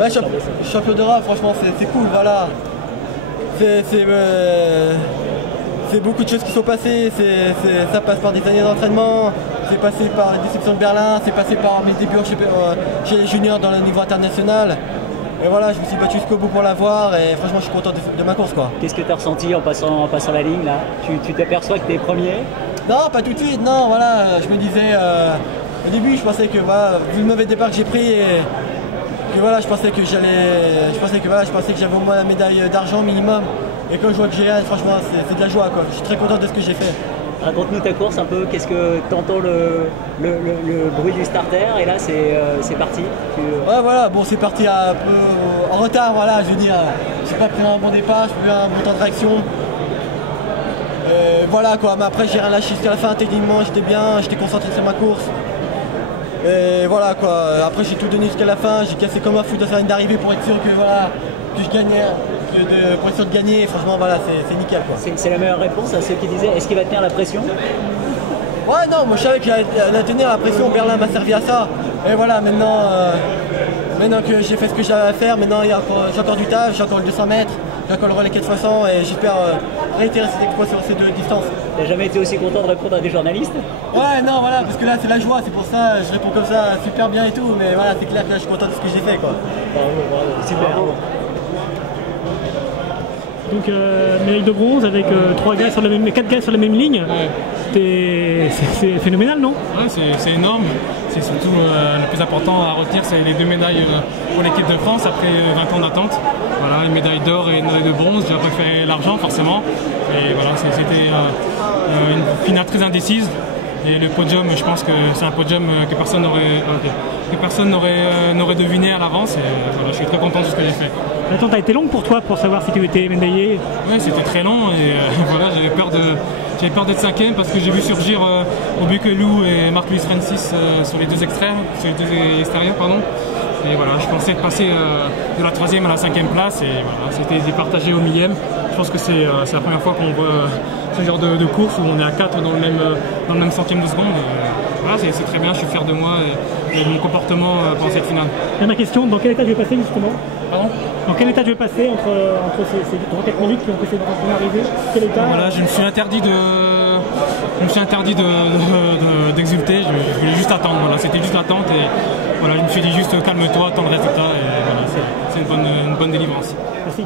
Ouais, champion d'Europe, franchement, c'est cool, voilà. C'est beaucoup de choses qui sont passées, ça passe par des années d'entraînement, c'est passé par la déception de Berlin, c'est passé par mes débuts chez les juniors dans le niveau international. Et voilà, je me suis battu jusqu'au bout pour l'avoir et franchement je suis content de ma course, quoi. Qu'est-ce que tu as ressenti en passant la ligne là? Tu t'aperçois que tu es premier? Non, pas tout de suite, non, voilà, je me disais, au début je pensais que voilà, vu le mauvais départ que j'ai pris, que voilà, je pensais que j'avais au moins la médaille d'argent minimum. Et quand je vois que j'ai un, franchement c'est de la joie, quoi. Je suis très content de ce que j'ai fait. Raconte-nous ta course un peu, qu'est-ce que t'entends le bruit du starter et là c'est parti. Ouais, voilà, bon, c'est parti un peu en retard, voilà, je veux dire, j'ai pas pris un bon départ, j'ai pris un bon temps de réaction. Voilà quoi, mais après j'ai rien lâché jusqu'à la fin, techniquement j'étais bien, j'étais concentré sur ma course. Et voilà quoi, après j'ai tout donné jusqu'à la fin, j'ai cassé comme un fou dans sa ligne d'arrivée pour être sûr que voilà, que je gagnais. Pour être sûr de gagner, et franchement voilà, c'est nickel, quoi. C'est la meilleure réponse à ceux qui disaient est-ce qu'il va tenir la pression? Ouais, non, moi je savais qu'il allait tenir la pression, Berlin m'a servi à ça. Et voilà, maintenant que j'ai fait ce que j'avais à faire, maintenant j'ai encore du taf, j'ai encore le 200 mètres, j'ai encore le relais 460 et j'espère réitérer cet exploit sur ces deux distances. T'as jamais été aussi content de répondre à des journalistes? Ouais, non, voilà, parce que là c'est la joie, c'est pour ça, je réponds comme ça super bien et tout, mais voilà, c'est clair que là je suis content de ce que j'ai fait, quoi. Bravo, super. Bravo. Donc médaille de bronze avec 4 gars sur la même ligne, ouais. C'est phénoménal, non? Ouais, c'est énorme. C'est surtout le plus important à retenir, c'est les 2 médailles pour l'équipe de France après 20 ans d'attente. Voilà, une médaille d'or et une médaille de bronze. J'ai préféré l'argent forcément. Et voilà, c'était une finale très indécise. Et le podium, je pense que c'est un podium que personne n'aurait deviné à l'avance. Et voilà, je suis très content de ce que j'ai fait. L'attente a été longue pour toi pour savoir si tu étais médaillé? Oui, c'était très long et voilà, j'avais peur d'être 5e parce que j'ai vu surgir Obukelou et Marc-Louis Francis sur les deux extérieurs. Et voilà, je pensais passer de la 3e à la 5e place et voilà, c'était départagé au millième. Je pense que c'est la première fois qu'on voit ce genre de course où on est à 4 dans le même centième de seconde. Voilà, c'est très bien, je suis fier de moi et de mon comportement pendant cette finale. Et ma question, dans quel état je vais passer justement? Pardon? Dans quel état je vais passer entre ces 3-4 minutes qui ont précédé mon arrivée? Quel état? Voilà, je me suis interdit d'exulter, je voulais juste attendre, voilà, c'était juste l'attente et voilà, je me suis dit juste calme-toi, attends le résultat et voilà, c'est une bonne délivrance. Merci.